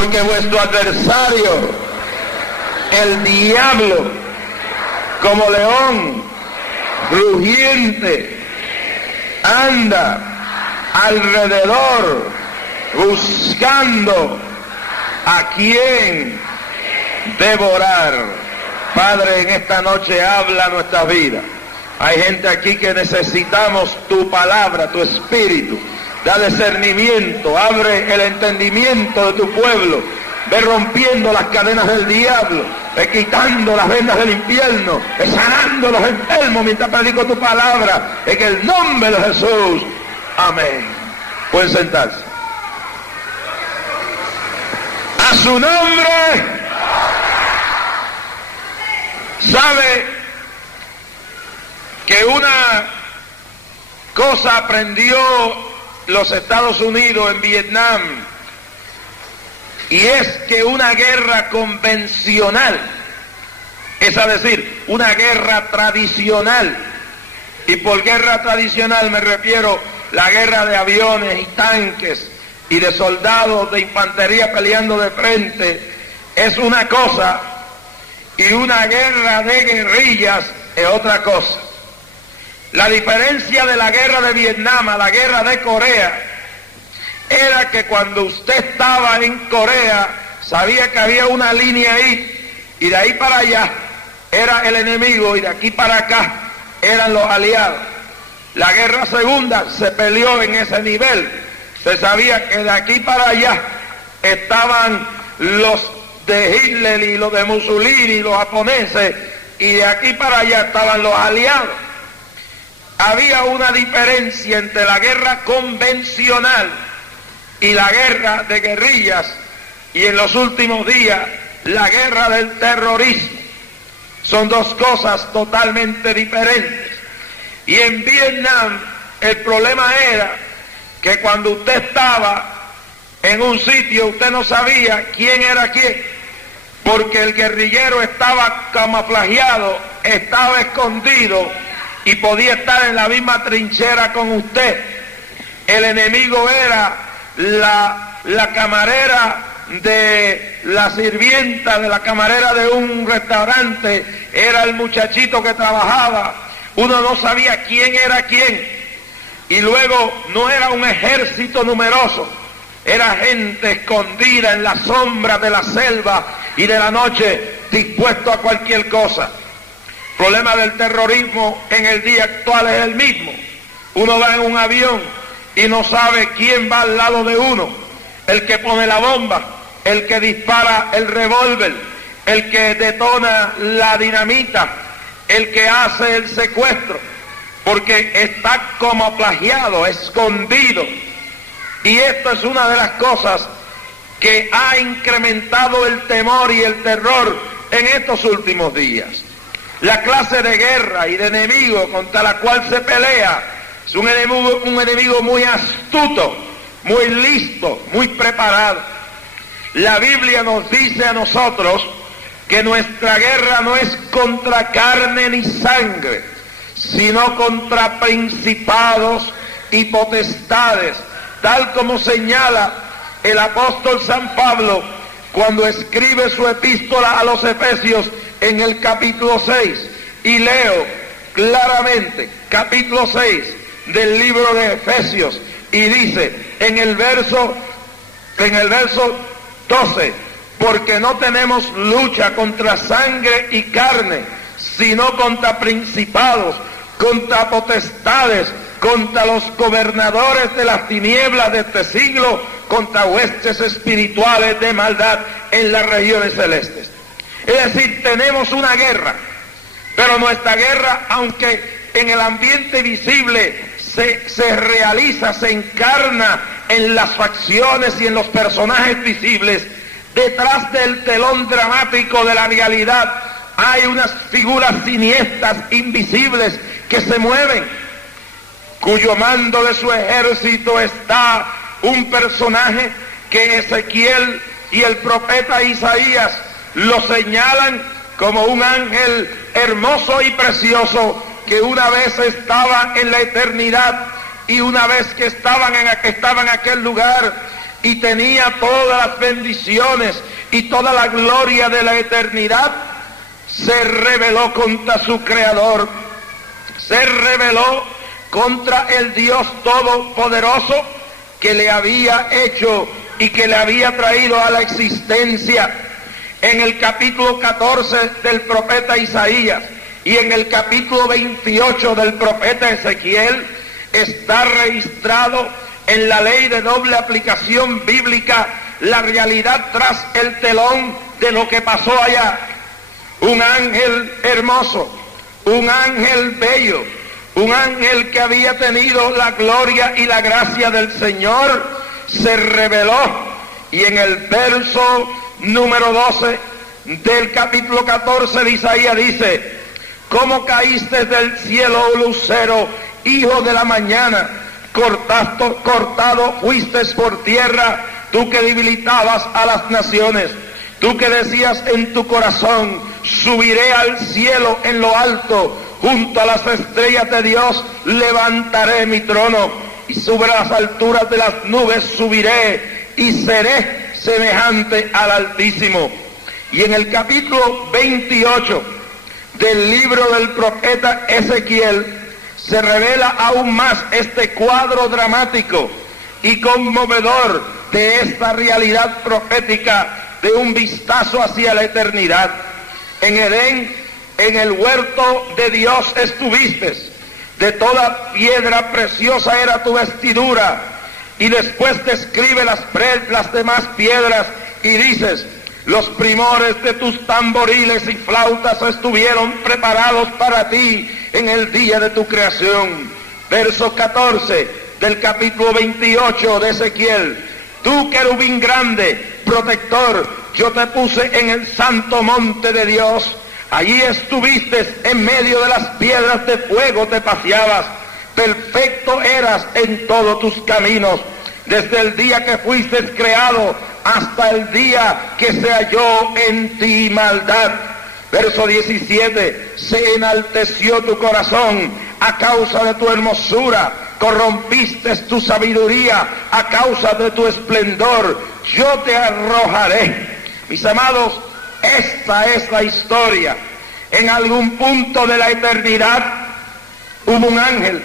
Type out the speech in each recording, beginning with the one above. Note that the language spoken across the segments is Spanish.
porque vuestro adversario, el diablo, como león rugiente, anda alrededor buscando a quien devorar. Padre, en esta noche habla nuestra vida. Hay gente aquí que necesitamos tu palabra, tu espíritu. Da discernimiento, abre el entendimiento de tu pueblo. Ve rompiendo las cadenas del diablo, ve quitando las vendas del infierno, ve sanando los enfermos mientras predico tu palabra, en el nombre de Jesús. Amén. Pueden sentarse. A su nombre. ¿Sabe que una cosa aprendió los Estados Unidos en Vietnam? Y es que una guerra convencional, es decir, una guerra tradicional, y por guerra tradicional me refiero a la guerra de aviones y tanques y de soldados de infantería peleando de frente, es una cosa, y una guerra de guerrillas es otra cosa. La diferencia de la guerra de Vietnam a la guerra de Corea era que cuando usted estaba en Corea, sabía que había una línea ahí, y de ahí para allá era el enemigo, y de aquí para acá eran los aliados. La guerra segunda se peleó en ese nivel. Se sabía que de aquí para allá estaban los de Hitler y los de Mussolini y los japoneses, y de aquí para allá estaban los aliados. Había una diferencia entre la guerra convencional y la guerra de guerrillas, y en los últimos días la guerra del terrorismo. Son dos cosas totalmente diferentes. Y en Vietnam el problema era que cuando usted estaba en un sitio, usted no sabía quién era quién, porque el guerrillero estaba camuflajeado, estaba escondido y podía estar en la misma trinchera con usted. El enemigo era la camarera de la sirvienta, de la camarera de un restaurante, era el muchachito que trabajaba. Uno no sabía quién era quién, y luego no era un ejército numeroso, era gente escondida en la sombra de la selva y de la noche, dispuesto a cualquier cosa. El problema del terrorismo en el día actual es el mismo. Uno va en un avión y no sabe quién va al lado de uno, el que pone la bomba, el que dispara el revólver, el que detona la dinamita, el que hace el secuestro, porque está camuflajeado, escondido. Y esto es una de las cosas que ha incrementado el temor y el terror en estos últimos días. La clase de guerra y de enemigo contra la cual se pelea es un enemigo muy astuto, muy listo, muy preparado. La Biblia nos dice a nosotros que nuestra guerra no es contra carne ni sangre, sino contra principados y potestades, tal como señala el apóstol San Pablo cuando escribe su epístola a los Efesios en el capítulo 6. Y leo claramente, capítulo 6 del libro de Efesios, y dice en el verso 12, porque no tenemos lucha contra sangre y carne, sino contra principados, contra potestades, contra los gobernadores de las tinieblas de este siglo, contra huestes espirituales de maldad en las regiones celestes. Es decir, tenemos una guerra, pero nuestra guerra, aunque en el ambiente visible se realiza, se encarna en las facciones y en los personajes visibles, detrás del telón dramático de la realidad hay unas figuras siniestras, invisibles, que se mueven, cuyo mando de su ejército está un personaje que Ezequiel y el profeta Isaías lo señalan como un ángel hermoso y precioso que una vez estaba en la eternidad, y una vez que estaba en aquel lugar, y tenía todas las bendiciones y toda la gloria de la eternidad, se rebeló contra su Creador, se rebeló contra el Dios Todopoderoso que le había hecho y que le había traído a la existencia. En el capítulo 14 del profeta Isaías y en el capítulo 28 del profeta Ezequiel está registrado en la ley de doble aplicación bíblica la realidad tras el telón de lo que pasó allá. Un ángel hermoso, un ángel bello, un ángel que había tenido la gloria y la gracia del Señor, se rebeló, y en el verso número 12 del capítulo 14 de Isaías dice: ¿cómo caíste del cielo, oh lucero, hijo de la mañana? Cortado fuiste por tierra, tú que debilitabas a las naciones, tú que decías en tu corazón: subiré al cielo en lo alto, junto a las estrellas de Dios levantaré mi trono, y sobre las alturas de las nubes subiré y seré semejante al Altísimo. Y en el capítulo 28 del libro del profeta Ezequiel se revela aún más este cuadro dramático y conmovedor de esta realidad profética de un vistazo hacia la eternidad. En Edén, en el huerto de Dios estuviste, de toda piedra preciosa era tu vestidura, y después describe las demás piedras y dices: los primores de tus tamboriles y flautas estuvieron preparados para ti en el día de tu creación. Verso 14 del capítulo 28 de Ezequiel: tú, querubín grande, protector, yo te puse en el santo monte de Dios. Allí estuviste, en medio de las piedras de fuego te paseabas. Perfecto eras en todos tus caminos, desde el día que fuiste creado hasta el día que se halló en ti maldad. Verso 17: se enalteció tu corazón a causa de tu hermosura, corrompiste tu sabiduría a causa de tu esplendor, yo te arrojaré. Mis amados, esta es la historia. En algún punto de la eternidad hubo un ángel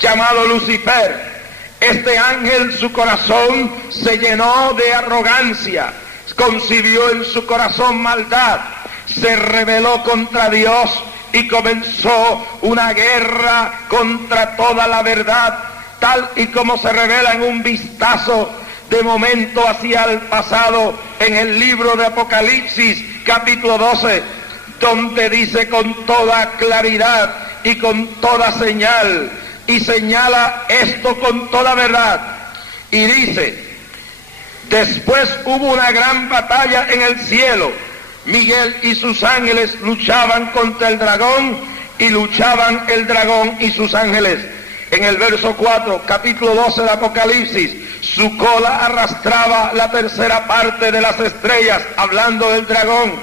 llamado Lucifer. Este ángel, su corazón se llenó de arrogancia, concibió en su corazón maldad, se rebeló contra Dios y comenzó una guerra contra toda la verdad, tal y como se revela en un vistazo de momento hacia el pasado en el libro de Apocalipsis capítulo 12, donde dice con toda claridad y con toda señal, y señala esto con toda verdad, y dice: después hubo una gran batalla en el cielo, Miguel y sus ángeles luchaban contra el dragón, y luchaban el dragón y sus ángeles. En el verso 4, capítulo 12 de Apocalipsis: su cola arrastraba la tercera parte de las estrellas, hablando del dragón,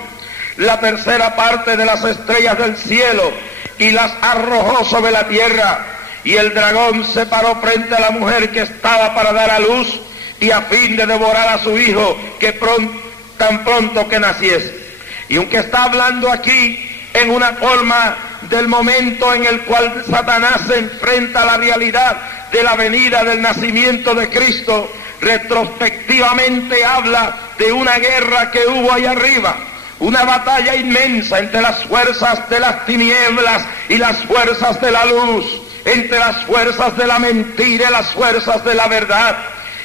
la tercera parte de las estrellas del cielo, y las arrojó sobre la tierra. Y el dragón se paró frente a la mujer que estaba para dar a luz, y a fin de devorar a su hijo que tan pronto que naciese. Y aunque está hablando aquí en una forma del momento en el cual Satanás se enfrenta a la realidad de la venida del nacimiento de Cristo, retrospectivamente habla de una guerra que hubo allá arriba, una batalla inmensa entre las fuerzas de las tinieblas y las fuerzas de la luz, entre las fuerzas de la mentira y las fuerzas de la verdad.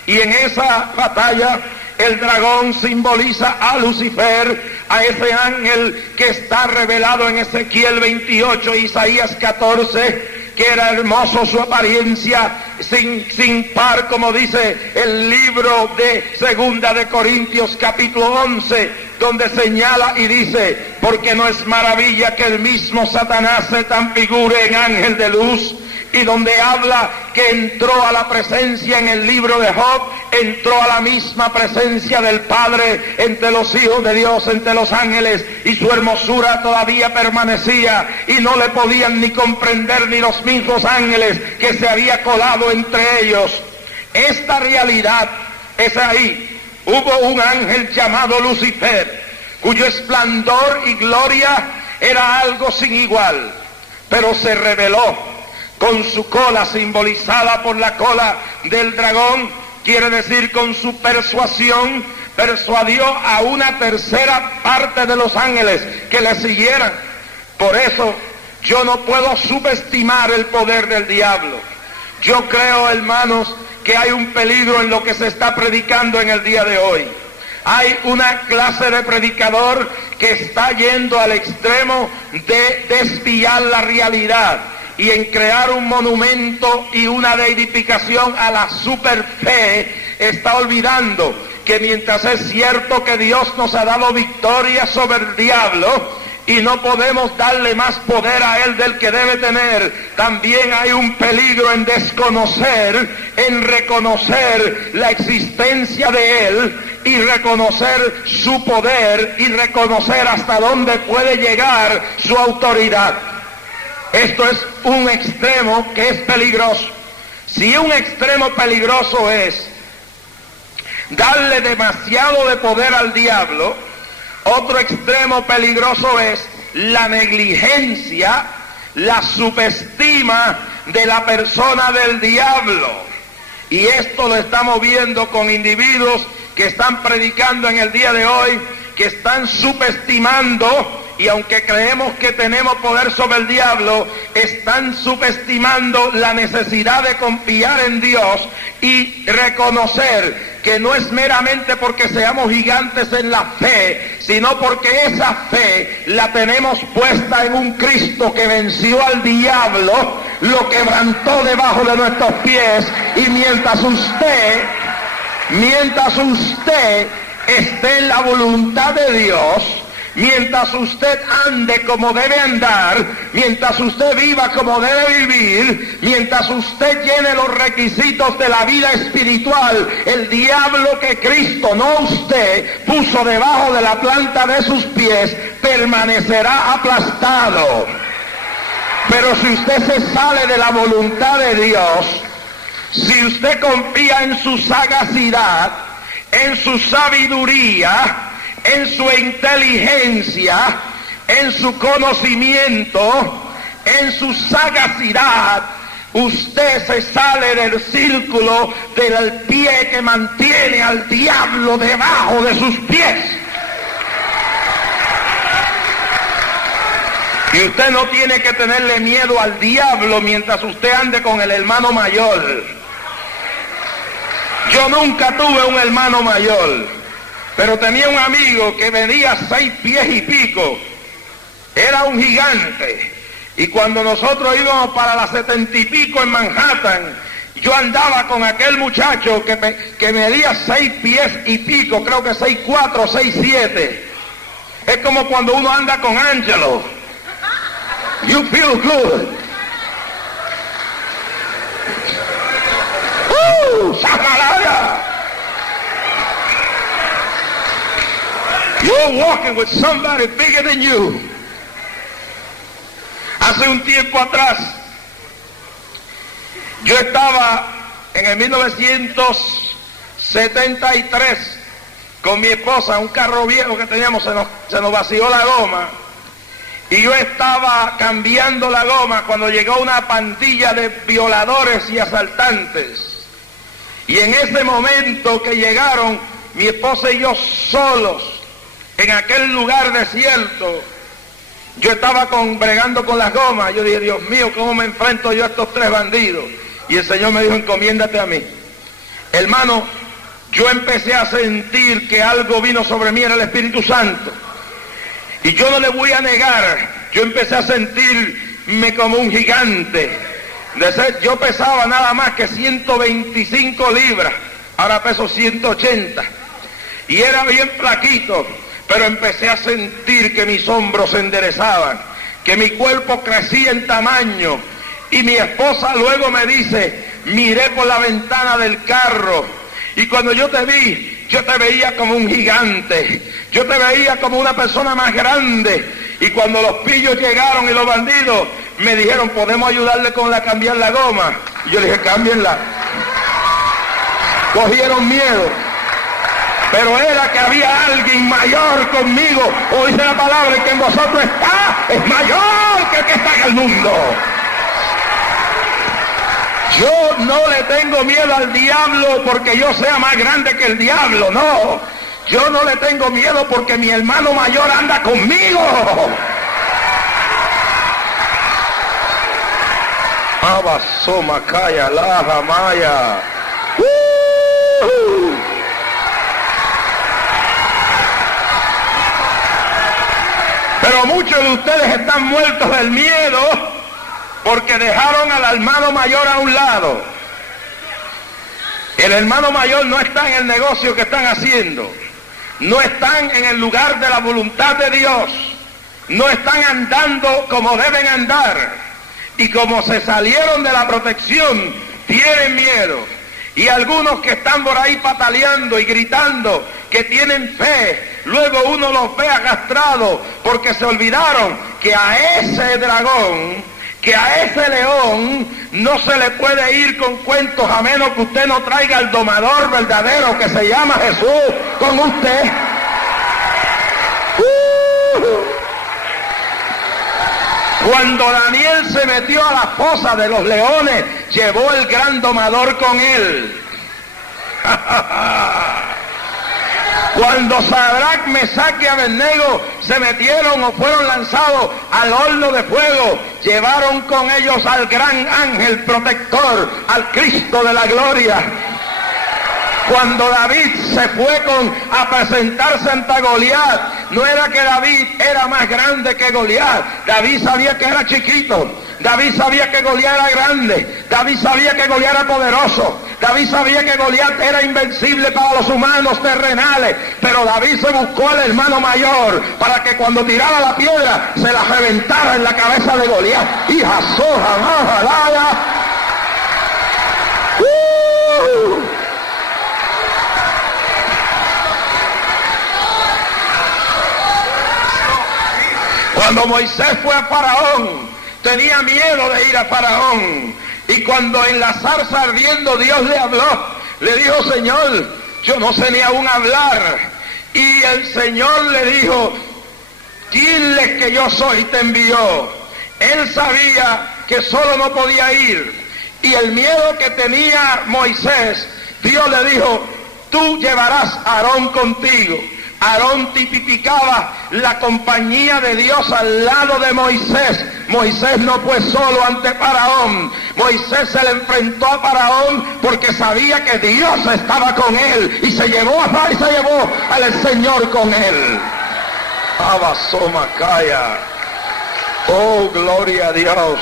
Y en esa batalla el dragón simboliza a Lucifer, a ese ángel que está revelado en Ezequiel 28 e Isaías 14, que era hermoso su apariencia, sin par, como dice el libro de Segunda de Corintios capítulo 11, donde señala y dice: porque no es maravilla que el mismo Satanás se transfigure en ángel de luz. Y donde habla que entró a la presencia en el libro de Job, entró a la misma presencia del Padre entre los hijos de Dios, entre los ángeles, y su hermosura todavía permanecía, y no le podían ni comprender ni los mismos ángeles que se había colado entre ellos. Esta realidad es ahí, hubo un ángel llamado Lucifer, cuyo esplendor y gloria era algo sin igual, pero se rebeló con su cola simbolizada por la cola del dragón, quiere decir con su persuasión, persuadió a una tercera parte de los ángeles que le siguieran. Por eso yo no puedo subestimar el poder del diablo. Yo creo, hermanos, que hay un peligro en lo que se está predicando en el día de hoy. Hay una clase de predicador que está yendo al extremo de desviar la realidad y en crear un monumento y una edificación a la superfe. Está olvidando que mientras es cierto que Dios nos ha dado victoria sobre el diablo y no podemos darle más poder a él del que debe tener, también hay un peligro en desconocer, en reconocer la existencia de él y reconocer su poder y reconocer hasta dónde puede llegar su autoridad. Esto es un extremo que es peligroso. Si un extremo peligroso es darle demasiado de poder al diablo, otro extremo peligroso es la negligencia, la subestima de la persona del diablo. Y esto lo estamos viendo con individuos que están predicando en el día de hoy, que están subestimando, y aunque creemos que tenemos poder sobre el diablo, están subestimando la necesidad de confiar en Dios y reconocer que no es meramente porque seamos gigantes en la fe, sino porque esa fe la tenemos puesta en un Cristo que venció al diablo, lo quebrantó debajo de nuestros pies, y mientras usted esté en la voluntad de Dios, mientras usted ande como debe andar, mientras usted viva como debe vivir, mientras usted llene los requisitos de la vida espiritual, el diablo que Cristo, no usted, puso debajo de la planta de sus pies, permanecerá aplastado. Pero si usted se sale de la voluntad de Dios, si usted confía en su sagacidad, en su sabiduría, en su inteligencia, en su conocimiento, en su sagacidad, usted se sale del círculo del pie que mantiene al diablo debajo de sus pies. Y usted no tiene que tenerle miedo al diablo mientras usted ande con el hermano mayor. Yo nunca tuve un hermano mayor, pero tenía un amigo que medía 6 pies y pico. Era un gigante. Y cuando nosotros íbamos para las 70 y pico en Manhattan, yo andaba con aquel muchacho que medía 6 pies y pico, creo que 6'4", 6'7". Es como cuando uno anda con Angelo. You feel good. ¡Samalaya! You're walking with somebody bigger than you. Hace un tiempo atrás, yo estaba en el 1973 con mi esposa, un carro viejo que teníamos, se nos vació la goma, y yo estaba cambiando la goma cuando llegó una pandilla de violadores y asaltantes. Y en ese momento que llegaron, mi esposa y yo solos, en aquel lugar desierto, yo estaba bregando con las gomas. Yo dije, Dios mío, ¿cómo me enfrento yo a estos 3 bandidos? Y el Señor me dijo, encomiéndate a mí. Hermano, yo empecé a sentir que algo vino sobre mí, era el Espíritu Santo. Y yo no le voy a negar, yo empecé a sentirme como un gigante. Yo pesaba nada más que 125 libras, ahora peso 180. Y era bien flaquito. Pero empecé a sentir que mis hombros se enderezaban, que mi cuerpo crecía en tamaño. Y mi esposa luego me dice, miré por la ventana del carro, y cuando yo te vi, yo te veía como un gigante, yo te veía como una persona más grande. Y cuando los pillos llegaron y los bandidos me dijeron, ¿podemos ayudarle con cambiar la goma? Y yo dije, cámbienla. Cogieron miedo. pero era que había alguien mayor conmigo. O dice la palabra, el que en vosotros está es mayor que el que está en el mundo. Yo no le tengo miedo al diablo porque yo sea más grande que el diablo, no. Yo no le tengo miedo porque mi hermano mayor anda conmigo. Abasoma, calla, laja, maya. Pero muchos de ustedes están muertos del miedo porque dejaron al hermano mayor a un lado. El hermano mayor no está en el negocio que están haciendo, no están en el lugar de la voluntad de Dios, no están andando como deben andar, y como se salieron de la protección, tienen miedo. Y algunos que están por ahí pataleando y gritando que tienen fe, luego uno los ve agastrados porque se olvidaron que a ese dragón, que a ese león no se le puede ir con cuentos a menos que usted no traiga al domador verdadero que se llama Jesús con usted. Cuando Daniel se metió a la fosa de los leones, llevó el gran domador con él. Cuando Sadrach, Mesach y Abednego se metieron o fueron lanzados al horno de fuego, llevaron con ellos al gran ángel protector, al Cristo de la gloria. Cuando David se fue a presentarse ante Goliat, no era que David era más grande que Goliat. David sabía que era chiquito. David sabía que Goliat era grande. David sabía que Goliat era poderoso. David sabía que Goliat era invencible para los humanos terrenales. Pero David se buscó al hermano mayor para que cuando tirara la piedra se la reventara en la cabeza de Goliat. ¡Hija soja, majalaya! Cuando Moisés fue a Faraón, tenía miedo de ir a Faraón. Y cuando en la zarza ardiendo Dios le habló, le dijo: Señor, yo no sé ni aún hablar. Y el Señor le dijo: dile que yo soy, te envió. Él sabía que solo no podía ir. Y el miedo que tenía Moisés, Dios le dijo: tú llevarás a Aarón contigo. Aarón tipificaba la compañía de Dios al lado de Moisés. Moisés no fue solo ante Faraón. Moisés se le enfrentó a Faraón porque sabía que Dios estaba con él y se llevó al Señor con él. Abasomakaya. Oh, gloria a Dios.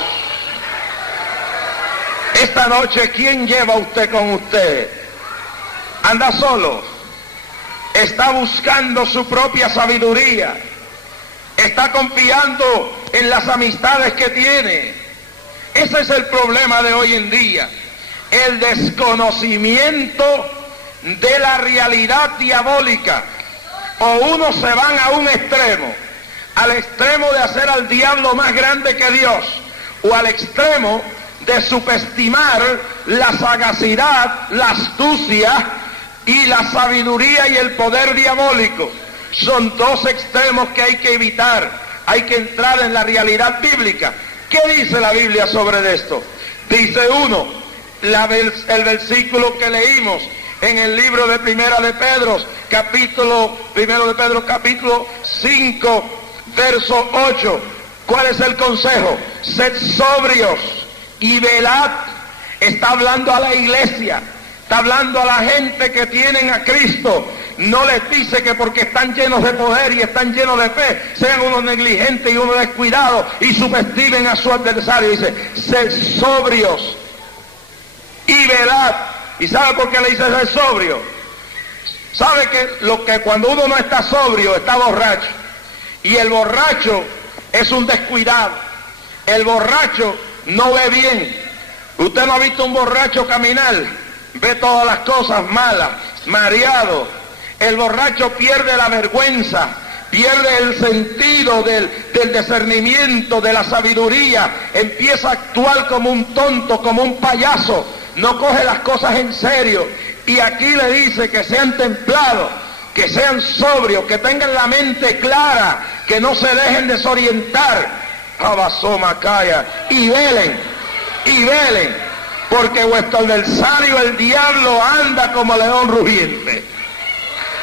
Esta noche, ¿quién lleva a usted con usted? ¿Anda solo? ¿Está buscando su propia sabiduría? ¿Está confiando en las amistades que tiene? Ese es el problema de hoy en día. El desconocimiento de la realidad diabólica. O unos se van a un extremo, al extremo de hacer al diablo más grande que Dios, o al extremo de subestimar la sagacidad, la astucia y la sabiduría y el poder diabólico. Son dos extremos que hay que evitar. Hay que entrar en la realidad bíblica. ¿Qué dice la Biblia sobre esto? Dice uno, el versículo que leímos en el libro de Primera de Pedro, capítulo 5, verso 8. ¿Cuál es el consejo? Sed sobrios y velad. Está hablando a la iglesia. Está hablando a la gente que tienen a Cristo. No les dice que porque están llenos de poder y están llenos de fe, sean unos negligentes y unos descuidados y subestimen a su adversario. Dice, sed sobrios y velad. ¿Y sabe por qué le dice ser sobrio? ¿Sabe que cuando uno no está sobrio, está borracho? Y el borracho es un descuidado. El borracho no ve bien. Usted no ha visto un borracho caminar. Ve todas las cosas malas, mareado. El borracho pierde la vergüenza, pierde el sentido del discernimiento, de la sabiduría. Empieza a actuar como un tonto, como un payaso. No coge las cosas en serio. Y aquí le dice que sean templados. que sean sobrios, que tengan la mente clara, que no se dejen desorientar. Abasomacaya, y velen, porque vuestro adversario, el diablo, anda como león rugiente.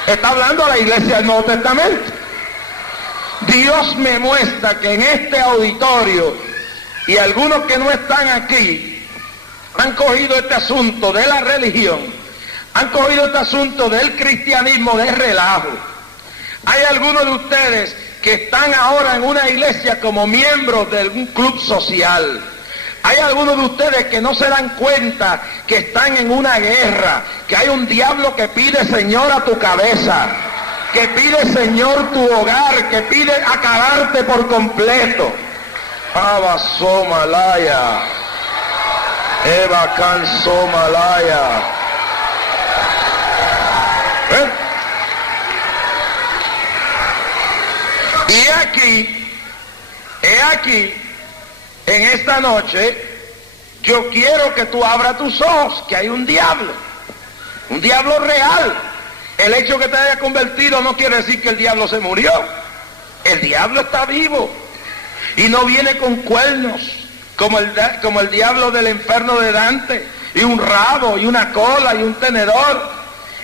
Está hablando la iglesia del Nuevo Testamento. Dios me muestra que en este auditorio, y algunos que no están aquí, han cogido este asunto de la religión, han cogido este asunto del cristianismo de relajo. Hay algunos de ustedes que están ahora en una iglesia como miembros de algún club social. Hay algunos de ustedes que no se dan cuenta que están en una guerra, que hay un diablo que pide, Señor, a tu cabeza, que pide, Señor, tu hogar, que pide acabarte por completo. Abasomalaya, Eva Cansomalaya. Y aquí, en esta noche, yo quiero que tú abras tus ojos, que hay un diablo real. El hecho que te haya convertido no quiere decir que el diablo se murió. El diablo está vivo y no viene con cuernos como el diablo del infierno de Dante, y un rabo y una cola y un tenedor.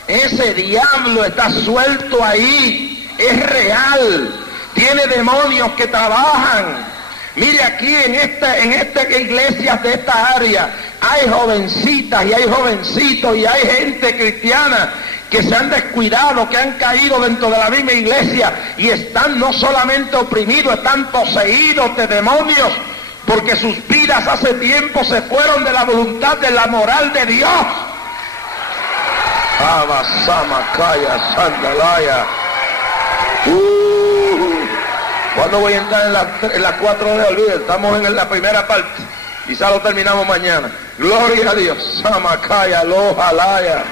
Ese diablo está suelto ahí, es real, tiene demonios que trabajan. Mire, aquí en esta iglesia de esta área hay jovencitas y hay jovencitos y hay gente cristiana que se han descuidado, que han caído dentro de la misma iglesia y están no solamente oprimidos, están poseídos de demonios, porque sus vidas hace tiempo se fueron de la voluntad, de la moral de Dios. Abasamakaya Sandalaya. ¿Cuándo voy a entrar en las 4 de olvido? Estamos en la primera parte. Quizá lo terminamos mañana. Gloria a Dios. Samakaya, Lojalaya.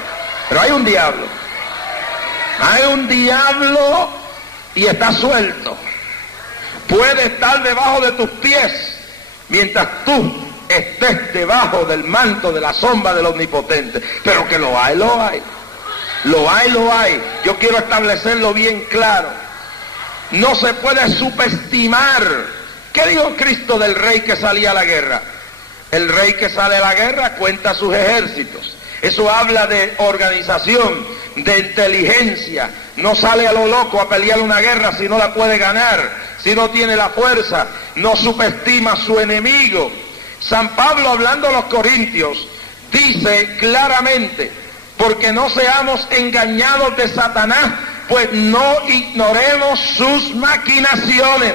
Pero hay un diablo. Hay un diablo y está suelto. Puede estar debajo de tus pies mientras tú estés debajo del manto de la sombra del Omnipotente. Pero que lo hay, lo hay. Lo hay, lo hay. Yo quiero establecerlo bien claro. No se puede subestimar. ¿Qué dijo Cristo del rey que salía a la guerra? El rey que sale a la guerra cuenta sus ejércitos. Eso habla de organización, de inteligencia. No sale a lo loco a pelear una guerra si no la puede ganar, si no tiene la fuerza. No subestima a su enemigo. San Pablo, hablando a los corintios, dice claramente: porque no seamos engañados de Satanás, pues no ignoremos sus maquinaciones.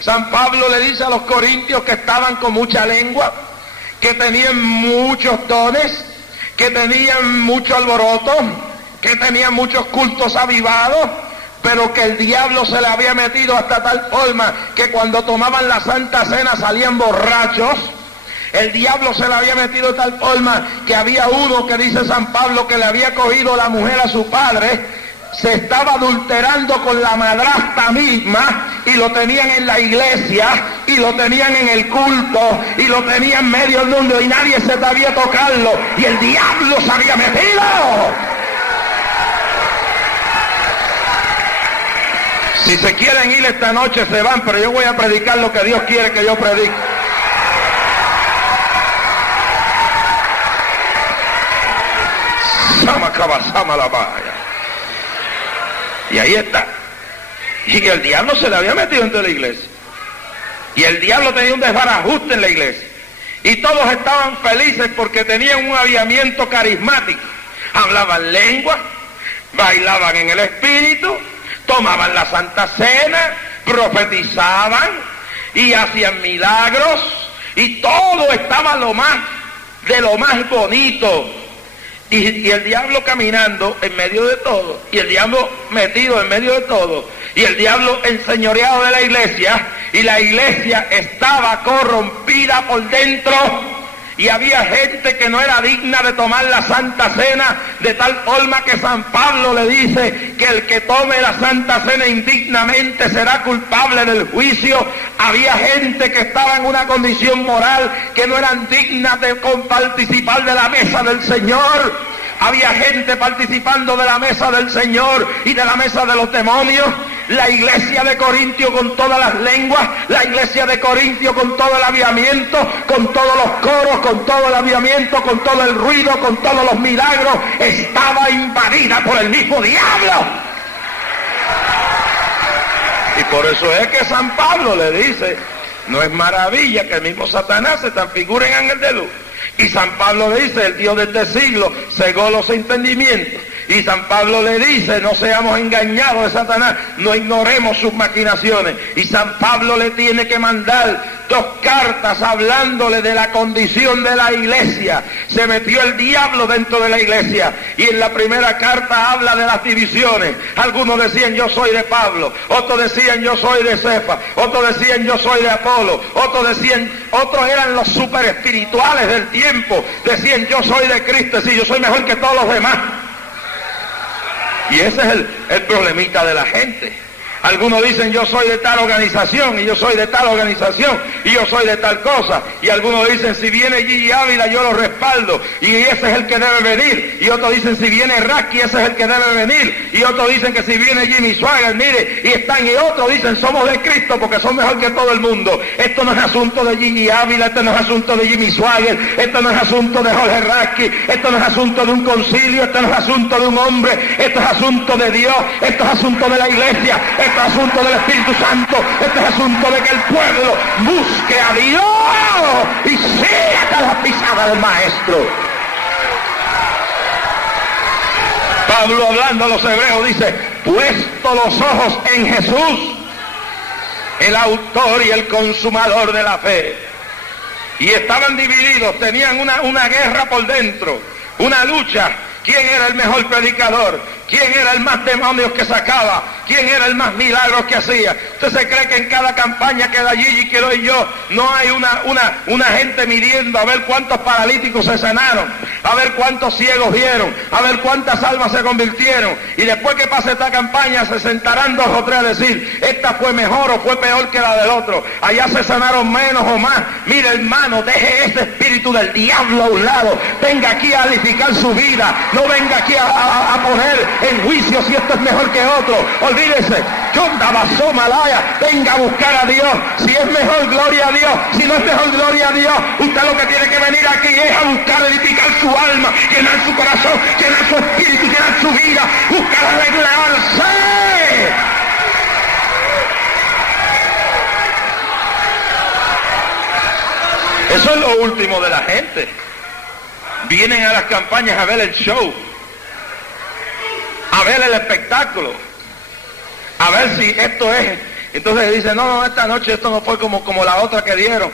San Pablo le dice a los corintios que estaban con mucha lengua, que tenían muchos dones, que tenían mucho alboroto, que tenían muchos cultos avivados, pero que el diablo se le había metido hasta tal forma que cuando tomaban la Santa Cena salían borrachos. El diablo se le había metido de tal forma que había uno, que dice San Pablo, que le había cogido la mujer a su padre, se estaba adulterando con la madrastra misma, y lo tenían en la iglesia, y lo tenían en el culto, y lo tenían en medio del mundo, y nadie se atrevía a tocarlo, y el diablo se había metido. Si se quieren ir esta noche se van, pero yo voy a predicar lo que Dios quiere que yo predique. Y ahí está. Y el diablo se le había metido dentro de la iglesia. Y el diablo tenía un desbarajuste en la iglesia. Y todos estaban felices porque tenían un avivamiento carismático. Hablaban lengua, bailaban en el espíritu, tomaban la Santa Cena, profetizaban y hacían milagros. Y todo estaba de lo más bonito. Y el diablo caminando en medio de todo, y el diablo metido en medio de todo, y el diablo enseñoreado de la iglesia, y la iglesia estaba corrompida por dentro, y había gente que no era digna de tomar la Santa Cena, de tal forma que San Pablo le dice que el que tome la Santa Cena indignamente será culpable del juicio. Había gente que estaba en una condición moral que no eran dignas de participar de la mesa del Señor. Había gente participando de la mesa del Señor y de la mesa de los demonios. La iglesia de Corintio con todas las lenguas, la iglesia de Corintio con todo el aviamiento, con todos los coros, con todo el aviamiento, con todo el ruido, con todos los milagros, estaba invadida por el mismo diablo. Y por eso es que San Pablo le dice, no es maravilla que el mismo Satanás se transfigure en ángel de luz. Y San Pablo le dice, el Dios de este siglo cegó los entendimientos. Y San Pablo le dice, no seamos engañados de Satanás, no ignoremos sus maquinaciones. Y San Pablo le tiene que mandar 2 cartas hablándole de la condición de la iglesia. Se metió el diablo dentro de la iglesia. Y en la primera carta habla de las divisiones. Algunos decían, yo soy de Pablo. Otros decían, yo soy de Cefa. Otros decían, yo soy de Apolo. Otros eran los super espirituales del tiempo. Decían, yo soy de Cristo. Sí, yo soy mejor que todos los demás. Y ese es el problemita de la gente. Algunos dicen, yo soy de tal organización, y yo soy de tal organización, y yo soy de tal cosa. Y algunos dicen, si viene Gigi Ávila, yo lo respaldo, y ese es el que debe venir. Y otros dicen, si viene Racky, ese es el que debe venir. Y otros dicen que si viene Jimmy Swaggart, mire, y otros dicen, somos de Cristo porque son mejor que todo el mundo. Esto no es asunto de Gigi Ávila, esto no es asunto de Jimmy Swaggart, esto no es asunto de Jorge Racky, esto no es asunto de un concilio, esto no es asunto de un hombre, esto es asunto de Dios, esto es asunto de la iglesia, esto es asunto del Espíritu Santo, esto es asunto de que el pueblo busque a Dios y siga las pisadas del Maestro. Pablo, hablando a los hebreos, dice, puesto los ojos en Jesús, el autor y el consumador de la fe. Y estaban divididos, tenían una guerra por dentro, una lucha. ¿Quién era el mejor predicador? ¿Quién era el más demonios que sacaba? ¿Quién era el más milagros que hacía? ¿Usted se cree que en cada campaña que da Gigi, que doy yo, no hay una gente midiendo a ver cuántos paralíticos se sanaron, a ver cuántos ciegos vieron, a ver cuántas almas se convirtieron? Y después que pase esta campaña se sentarán 2 o 3 a decir, esta fue mejor o fue peor que la del otro. Allá se sanaron menos o más. Mire, hermano, deje ese espíritu del diablo a un lado. Venga aquí a edificar su vida. No venga aquí a poner en juicio si esto es mejor que otro. Olvídese, venga a buscar a Dios. Si es mejor, gloria a Dios. Si no es mejor, gloria a Dios. Usted lo que tiene que venir aquí es a buscar edificar su alma, llenar su corazón, llenar su espíritu, llenar su vida, buscar arreglarse. Eso es lo último de la gente. Vienen a las campañas a ver el show, a ver el espectáculo, a ver si esto es. Entonces dicen, no, esta noche esto no fue como la otra que dieron.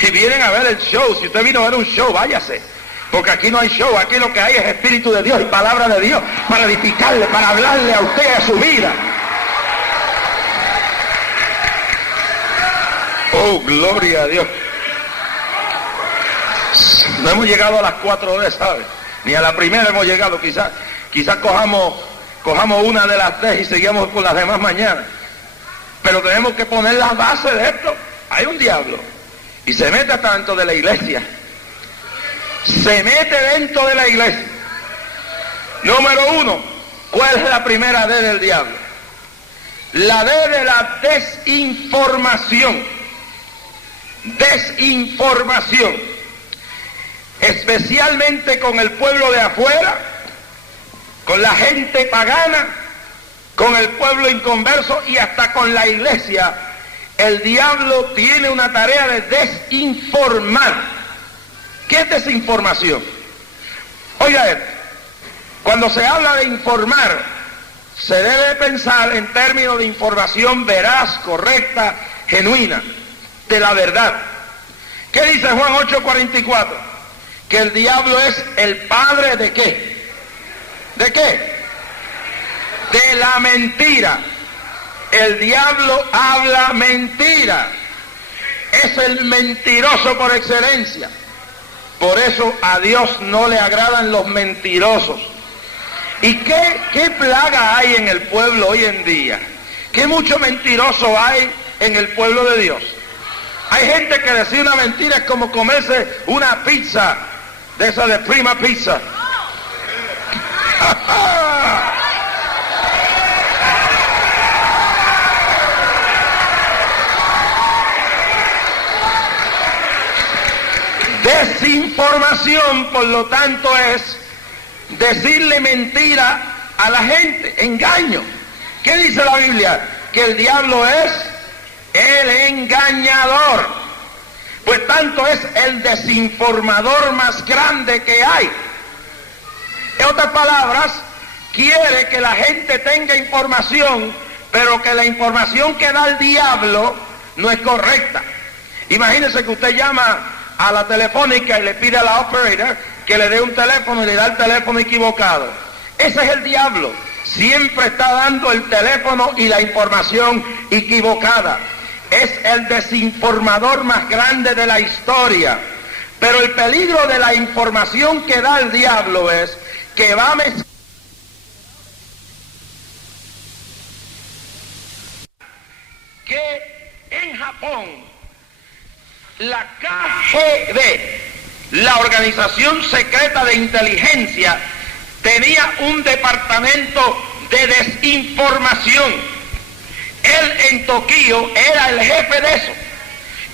Y vienen a ver el show. Si usted vino a ver un show, váyase, porque aquí no hay show. Aquí lo que hay es Espíritu de Dios y palabra de Dios para edificarle, para hablarle a usted, a su vida. Oh, gloria a Dios. No hemos llegado a las 4 ¿sabes? Ni a la primera hemos llegado. Quizás cojamos una de las 3 y seguimos con las demás mañana. Pero tenemos que poner la base de esto. Hay un diablo y se mete hasta dentro de la iglesia. Se mete dentro de la iglesia. Número 1, ¿cuál es la primera D del diablo? La D de la desinformación. Desinformación. Especialmente con el pueblo de afuera, con la gente pagana, con el pueblo inconverso y hasta con la iglesia. El diablo tiene una tarea de desinformar. ¿Qué es desinformación? Oiga esto, cuando se habla de informar, se debe pensar en términos de información veraz, correcta, genuina, de la verdad. ¿Qué dice Juan 8:44? Que el diablo es el padre ¿de qué? ¿De qué? De la mentira. El diablo habla mentira. Es el mentiroso por excelencia. Por eso a Dios no le agradan los mentirosos. ¿Y qué plaga hay en el pueblo hoy en día? ¿Qué mucho mentiroso hay en el pueblo de Dios? Hay gente que decir una mentira es como comerse una pizza de esa de Prima Pizza. Desinformación, por lo tanto, es decirle mentira a la gente, engaño. ¿Qué dice la Biblia? Que el diablo es el engañador. Pues tanto es el desinformador más grande que hay. En otras palabras, quiere que la gente tenga información, pero que la información que da el diablo no es correcta. Imagínese que usted llama a la telefónica y le pide a la operator que le dé un teléfono y le da el teléfono equivocado. Ese es el diablo. Siempre está dando el teléfono y la información equivocada. Es el desinformador más grande de la historia. Pero el peligro de la información que da el diablo es que va a mezclar que en Japón la KGB, la organización secreta de inteligencia, tenía un departamento de desinformación. Él en Tokio era el jefe de eso.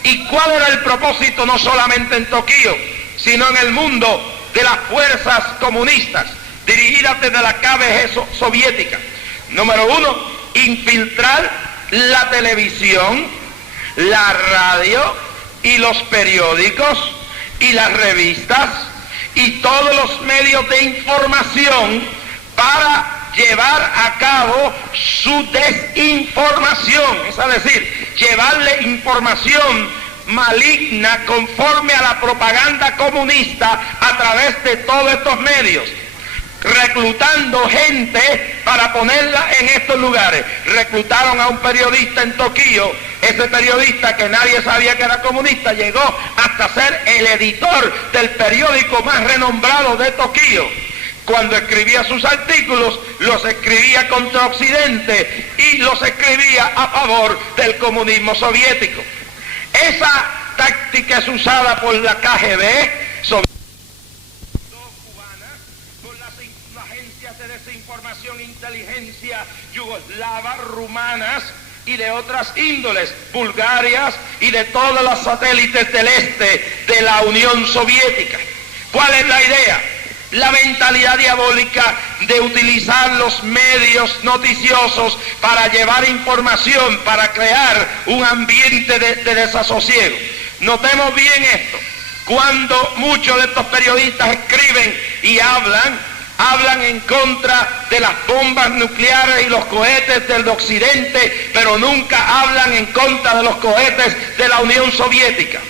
¿Y cuál era el propósito? No solamente en Tokio, sino en el mundo de las fuerzas comunistas, dirigidas desde la KGB soviética. Número uno, infiltrar la televisión, la radio y los periódicos y las revistas y todos los medios de información para llevar a cabo su desinformación, es decir, llevarle información maligna conforme a la propaganda comunista a través de todos estos medios, reclutando gente para ponerla en estos lugares. Reclutaron a un periodista en Tokio. Ese periodista, que nadie sabía que era comunista, llegó hasta ser el editor del periódico más renombrado de Tokio. Cuando escribía sus artículos, los escribía contra Occidente y los escribía a favor del comunismo soviético. Esa táctica es usada por la KGB cubana, por las agencias de desinformación e inteligencia yugoslavas, rumanas y de otras índoles, bulgarias y de todos los satélites del este de la Unión Soviética. ¿Cuál es la idea? La mentalidad diabólica de utilizar los medios noticiosos para llevar información, para crear un ambiente de desasosiego. Notemos bien esto. Cuando muchos de estos periodistas escriben y hablan en contra de las bombas nucleares y los cohetes del occidente, pero nunca hablan en contra de los cohetes de la Unión Soviética.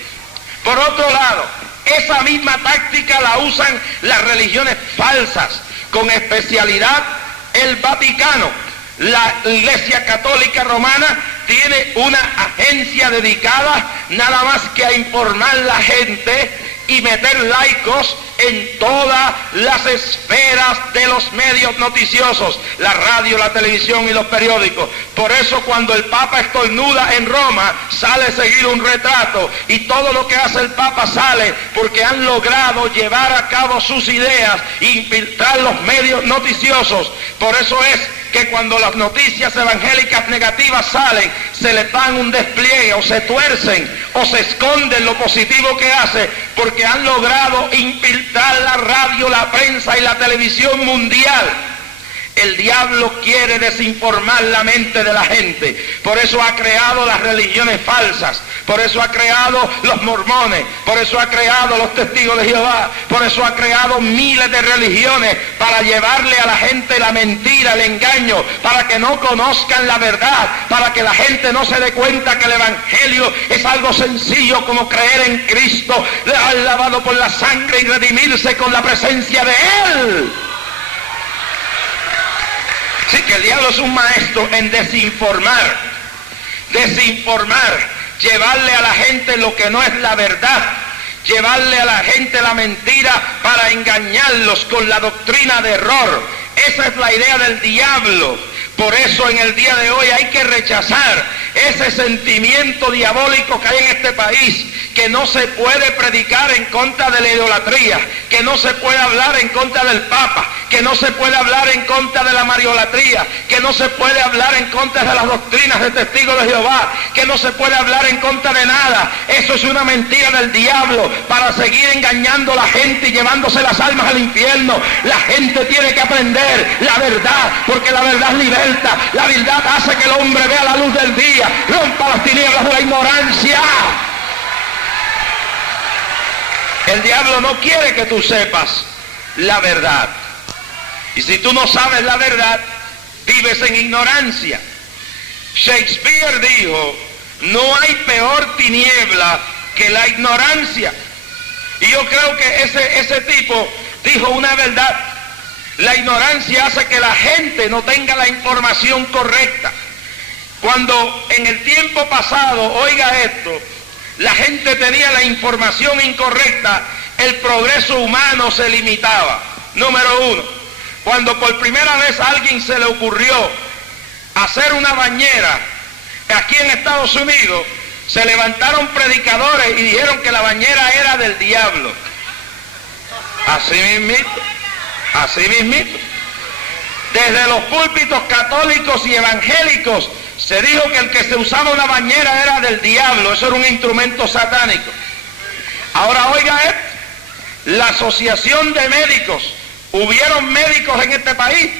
Por otro lado, esa misma táctica la usan las religiones falsas, con especialidad el Vaticano. La Iglesia Católica Romana tiene una agencia dedicada nada más que a informar a la gente y meter laicos en todas las esferas de los medios noticiosos, la radio, la televisión y los periódicos. Por eso cuando el Papa estornuda en Roma, sale seguir un retrato, y todo lo que hace el Papa sale porque han logrado llevar a cabo sus ideas e infiltrar los medios noticiosos. Por eso es que cuando las noticias evangélicas negativas salen, se les dan un despliegue, o se tuercen, o se esconden lo positivo que hace, porque han logrado infiltrar la radio, la prensa y la televisión mundial. El diablo quiere desinformar la mente de la gente. Por eso ha creado las religiones falsas. Por eso ha creado los mormones. Por eso ha creado los testigos de Jehová. Por eso ha creado miles de religiones para llevarle a la gente la mentira, el engaño, para que no conozcan la verdad, para que la gente no se dé cuenta que el evangelio es algo sencillo como creer en Cristo, lavado por la sangre y redimirse con la presencia de Él. Así que el diablo es un maestro en desinformar, llevarle a la gente lo que no es la verdad, llevarle a la gente la mentira para engañarlos con la doctrina de error. Esa es la idea del diablo. Por eso en el día de hoy hay que rechazar ese sentimiento diabólico que hay en este país, que no se puede predicar en contra de la idolatría, que no se puede hablar en contra del Papa, que no se puede hablar en contra de la mariolatría, que no se puede hablar en contra de las doctrinas de testigos de Jehová, que no se puede hablar en contra de nada. Eso es una mentira del diablo para seguir engañando a la gente y llevándose las almas al infierno. La gente tiene que aprender la verdad, porque la verdad liberta, la verdad hace que el hombre vea la luz del día, rompa las tinieblas de la ignorancia. El diablo no quiere que tú sepas la verdad. Y si tú no sabes la verdad, vives en ignorancia. Shakespeare dijo, no hay peor tiniebla que la ignorancia. Y yo creo que ese tipo dijo una verdad. La ignorancia hace que la gente no tenga la información correcta. Cuando en el tiempo pasado, oiga esto, la gente tenía la información incorrecta, el progreso humano se limitaba. Número uno, cuando por primera vez a alguien se le ocurrió hacer una bañera aquí en Estados Unidos, se levantaron predicadores y dijeron que la bañera era del diablo. Así mismito. Desde los púlpitos católicos y evangélicos se dijo que el que se usaba una bañera era del diablo, eso era un instrumento satánico. Ahora oiga esto, la asociación de médicos, hubieron médicos en este país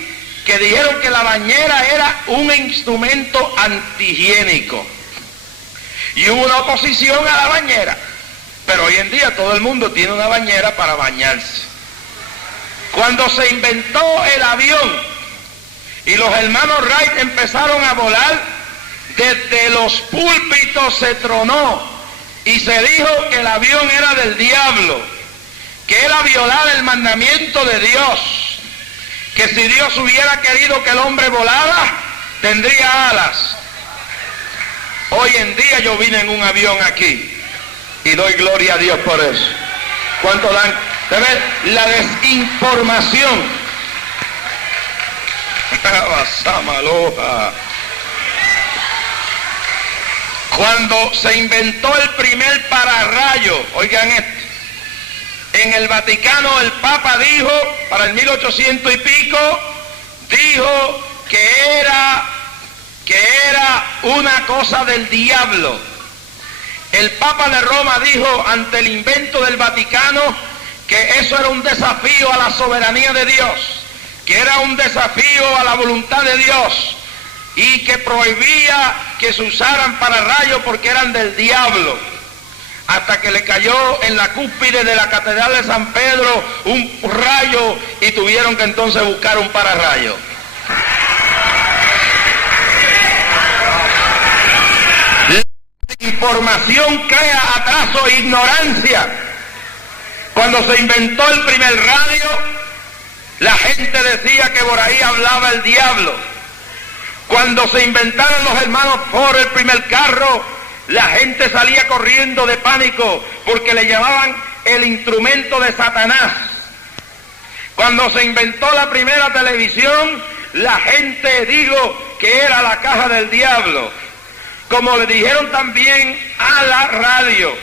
que dijeron que la bañera era un instrumento antihigiénico. Y hubo una oposición a la bañera, pero hoy en día todo el mundo tiene una bañera para bañarse. Cuando se inventó el avión y los hermanos Wright empezaron a volar, desde los púlpitos se tronó y se dijo que el avión era del diablo, que era violar el mandamiento de Dios, que si Dios hubiera querido que el hombre volara, tendría alas. Hoy en día yo vine en un avión aquí y doy gloria a Dios por eso. ¿Cuánto dan? ¿Sabes? La desinformación. Cuando se inventó el primer pararrayo, oigan esto, en el Vaticano el Papa dijo, para el 1800 y pico, dijo que era una cosa del diablo. El Papa de Roma dijo ante el invento del Vaticano que eso era un desafío a la soberanía de Dios, que era un desafío a la voluntad de Dios y que prohibía que se usaran pararrayos porque eran del diablo, hasta que le cayó en la cúspide de la Catedral de San Pedro un rayo y tuvieron que entonces buscar un pararrayo. La información crea atraso e ignorancia. Cuando se inventó el primer radio, la gente decía que por ahí hablaba el diablo. Cuando se inventaron los hermanos Ford el primer carro, la gente salía corriendo de pánico porque le llamaban el instrumento de Satanás. Cuando se inventó la primera televisión, la gente dijo que era la caja del diablo, como le dijeron también a la radio.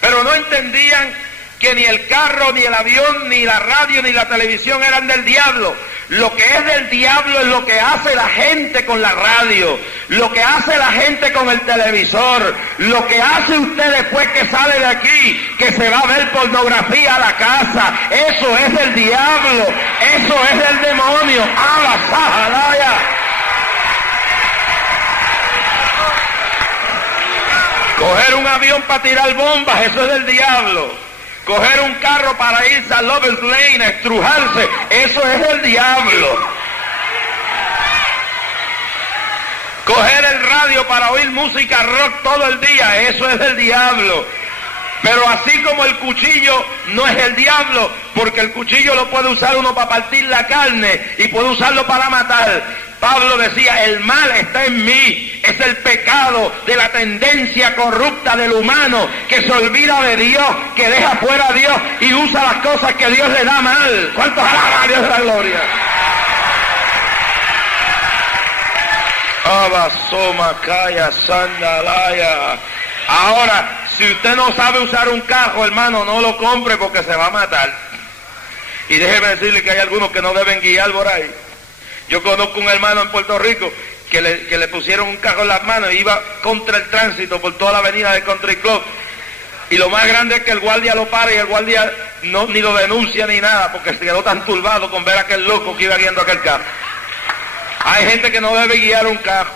Pero no entendían que ni el carro, ni el avión, ni la radio, ni la televisión eran del diablo. Lo que es del diablo es lo que hace la gente con la radio, lo que hace la gente con el televisor, lo que hace usted después que sale de aquí, que se va a ver pornografía a la casa. Eso es del diablo, eso es del demonio. ¡Ala, sajalaya! Coger un avión para tirar bombas, eso es del diablo. Coger un carro para irse a Lover's Lane a estrujarse, eso es del diablo. Coger el radio para oír música rock todo el día, eso es del diablo. Pero así como el cuchillo no es el diablo, porque el cuchillo lo puede usar uno para partir la carne y puede usarlo para matar. Pablo decía, el mal está en mí, es el pecado de la tendencia corrupta del humano que se olvida de Dios, que deja fuera a Dios y usa las cosas que Dios le da mal. ¿Cuántos alaban a Dios de la gloria? Abasoma, Kaya, Sandalaya. Ahora, si usted no sabe usar un carro, hermano, no lo compre porque se va a matar. Y déjeme decirle que hay algunos que no deben guiar por ahí. Yo conozco un hermano en Puerto Rico que le pusieron un carro en las manos y iba contra el tránsito por toda la avenida del Country Club. Y lo más grande es que el guardia lo para y el guardia ni lo denuncia ni nada porque se quedó tan turbado con ver a aquel loco que iba guiando aquel carro. Hay gente que no debe guiar un carro.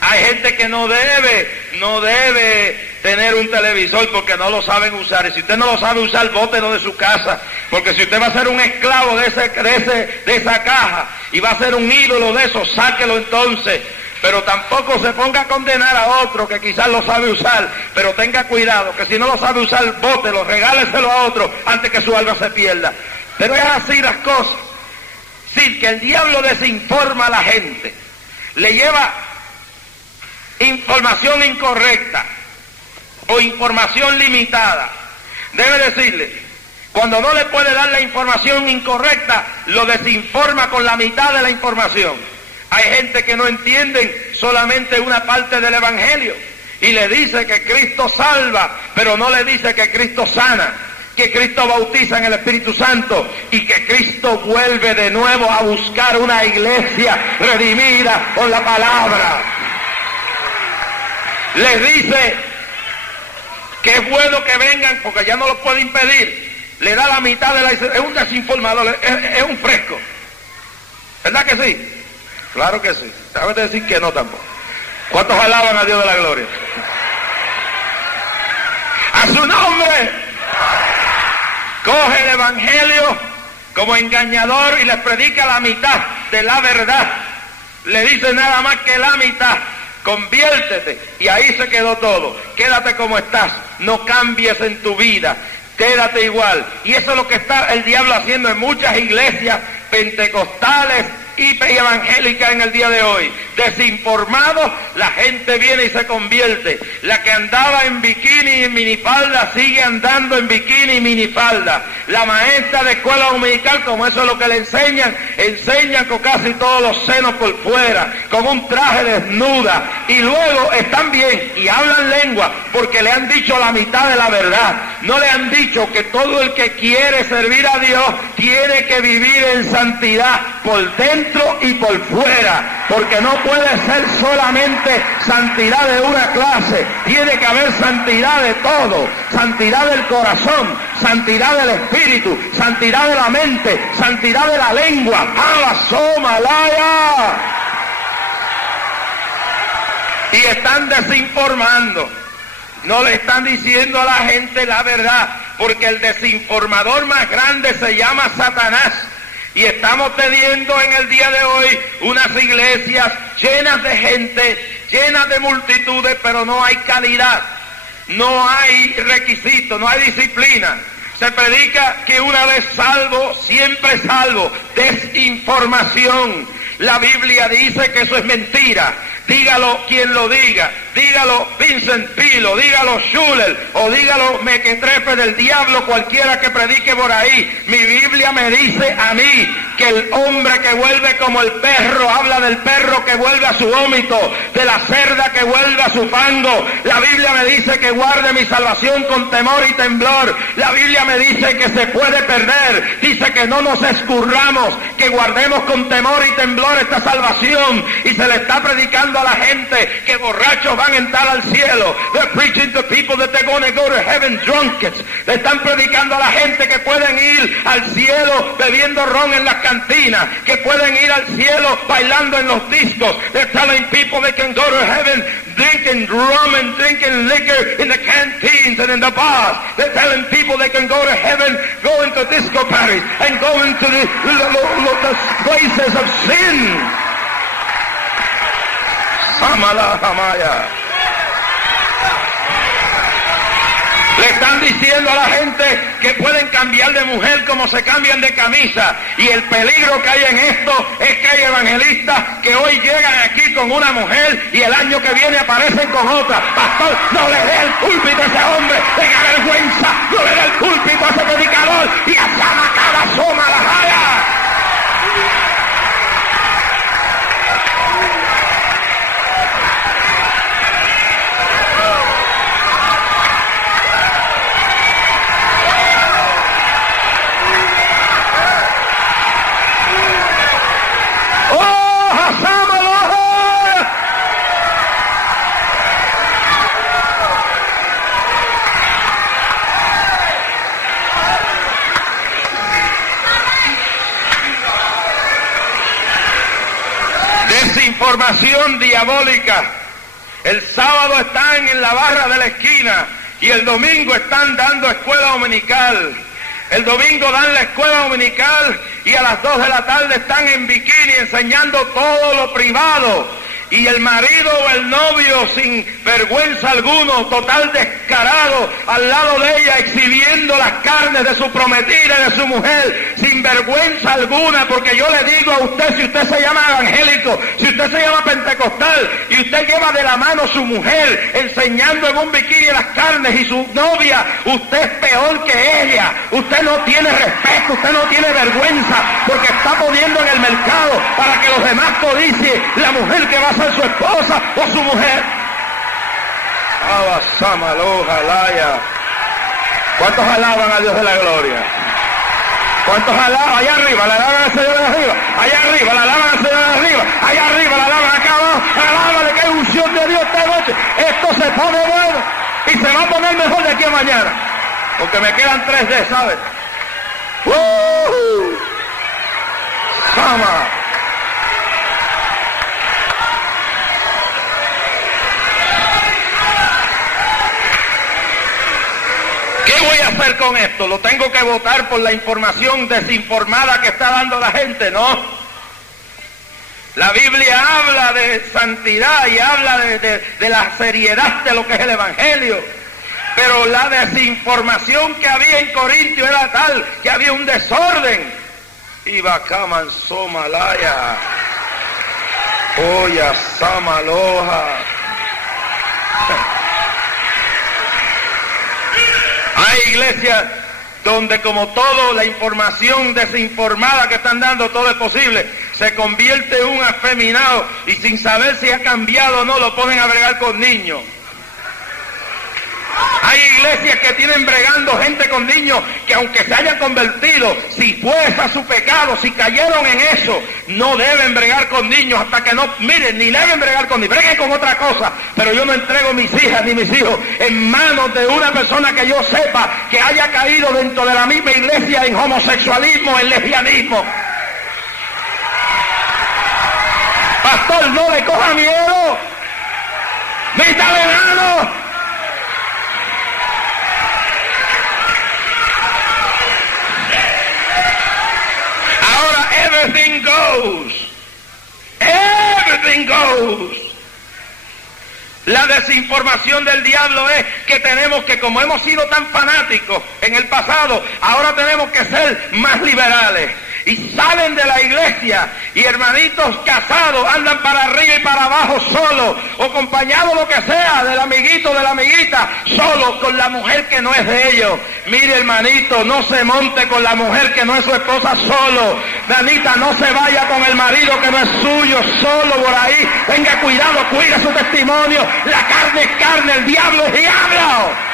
Hay gente que no debe tener un televisor porque no lo saben usar. Y si usted no lo sabe usar, bótelo de su casa. Porque si usted va a ser un esclavo de esa caja y va a ser un ídolo de eso, sáquelo entonces. Pero tampoco se ponga a condenar a otro que quizás lo sabe usar, pero tenga cuidado, que si no lo sabe usar, bótelo, regáleselo a otro antes que su alma se pierda. Pero es así las cosas. Sí, que el diablo desinforma a la gente, le lleva información incorrecta o información limitada. Debe decirle, cuando no le puede dar la información incorrecta, lo desinforma con la mitad de la información. Hay gente que no entienden solamente una parte del evangelio y le dice que Cristo salva, pero no le dice que Cristo sana, que Cristo bautiza en el Espíritu Santo y que Cristo vuelve de nuevo a buscar una iglesia redimida con la palabra. Les dice que es bueno que vengan porque ya no los puede impedir. Le da la mitad de la... Es un desinformador, es un fresco. ¿Verdad que sí? Claro que sí. ¿Sabes decir que no tampoco? ¿Cuántos alaban a Dios de la gloria? ¡A su nombre! Coge el evangelio como engañador y les predica la mitad de la verdad. Le dice nada más que la mitad. Conviértete. Y ahí se quedó todo. Quédate como estás. No cambies en tu vida. Quédate igual. Y eso es lo que está el diablo haciendo en muchas iglesias pentecostales y evangélica en el día de hoy. Desinformado, la gente viene y se convierte. La que andaba en bikini y en minifalda sigue andando en bikini y minifalda. La maestra de escuela dominical, como eso es lo que le enseñan con casi todos los senos por fuera, con un traje desnuda, y luego están bien y hablan lengua porque le han dicho la mitad de la verdad. No le han dicho que todo el que quiere servir a Dios tiene que vivir en santidad por dentro y por fuera, porque no puede ser solamente santidad de una clase, tiene que haber santidad de todo, santidad del corazón, santidad del espíritu, santidad de la mente, santidad de la lengua. ¡Alasomalaya! Y están desinformando, no le están diciendo a la gente la verdad, porque el desinformador más grande se llama Satanás. Y estamos teniendo en el día de hoy unas iglesias llenas de gente, llenas de multitudes, pero no hay calidad, no hay requisitos, no hay disciplina. Se predica que una vez salvo, siempre salvo. Desinformación. La Biblia dice que eso es mentira. Dígalo quien lo diga, dígalo Vincent Pilo, dígalo Schuller, o dígalo Mequetrefe del diablo, cualquiera que predique por ahí. Mi Biblia me dice a mí que el hombre que vuelve como el perro, habla del perro que vuelve a su vómito, de la cerda que vuelve a su fango. La Biblia me dice que guarde mi salvación con temor y temblor. La Biblia me dice que se puede perder, dice que no nos escurramos, que guardemos con temor y temblor esta salvación, y se le está predicando a la gente que borrachos van a entrar al cielo. They're preaching to people that they're going to go to heaven drunkards. Le están predicando a la gente que pueden ir al cielo bebiendo ron en las cantinas, que pueden ir al cielo bailando en los discos. They're telling people they can go to heaven drinking rum and drinking liquor in the canteens and in the bars. They're telling people they can go to heaven going to disco parties and going to the places of sin. Amala Jamaya. Le están diciendo a la gente que pueden cambiar de mujer como se cambian de camisa. Y el peligro que hay en esto es que hay evangelistas que hoy llegan aquí con una mujer y el año que viene aparecen con otra. Pastor, no le dé el púlpito a ese hombre, tenga vergüenza, no le dé el púlpito a ese predicador y a cada soma la jaya. información diabólica. El sábado están en la barra de la esquina y el domingo están dando escuela dominical. El domingo dan la escuela dominical y a las 2 de la tarde están en bikini enseñando todo lo privado. Y el marido o el novio sin vergüenza alguno, total descarado, al lado de ella exhibiendo las carnes de su prometida y de su mujer, sin vergüenza alguna, porque yo le digo a usted, si usted se llama evangélico, si usted se llama pentecostal, y usted lleva de la mano a su mujer, enseñando en un bikini las carnes y su novia, usted es peor que ella, usted no tiene respeto, usted no tiene vergüenza, porque está poniendo en el mercado para que los demás codicien la mujer que va a ser su esposa o su mujer. ¿Cuántos alaban a Dios de la gloria? ¿Cuántos alaban? Allá arriba, la alaban al Señor de arriba. Allá arriba, la alaban al Señor de arriba. Allá arriba, la alaban acá abajo. Alábale que hay unción de Dios esta noche. Esto se pone bueno y se va a poner mejor de aquí a mañana. Porque me quedan 3D, ¿sabes? ¡Sama! ¿Qué voy a hacer con esto? ¿Lo tengo que votar por la información desinformada que está dando la gente? No. La Biblia habla de santidad y habla de la seriedad de lo que es el Evangelio. Pero la desinformación que había en Corintio era tal que había un desorden. Ibakaman Somalaya. Oya Samaloja. Hay iglesias donde, como todo, la información desinformada que están dando, todo es posible, se convierte en un afeminado y sin saber si ha cambiado o no, lo ponen a bregar con niños. Hay iglesias que tienen bregando gente con niños que, aunque se hayan convertido, si fue esa su pecado, si cayeron en eso, no deben bregar con niños hasta que no, miren, ni deben bregar con niños, breguen con otra cosa, pero yo no entrego mis hijas ni mis hijos en manos de una persona que yo sepa que haya caído dentro de la misma iglesia en homosexualismo, en lesbianismo. Pastor, no le coja miedo, métale mano. Everything goes. Everything goes. La desinformación del diablo es que tenemos que, como hemos sido tan fanáticos en el pasado, ahora tenemos que ser más liberales. Y salen de la iglesia y hermanitos casados andan para arriba y para abajo solos, o acompañados lo que sea, del amiguito, de la amiguita, solos con la mujer que no es de ellos. Mire, hermanito, no se monte con la mujer que no es su esposa solo. Danita, no se vaya con el marido que no es suyo solo por ahí. Tenga cuidado, cuida su testimonio. La carne es carne, el diablo es diablo.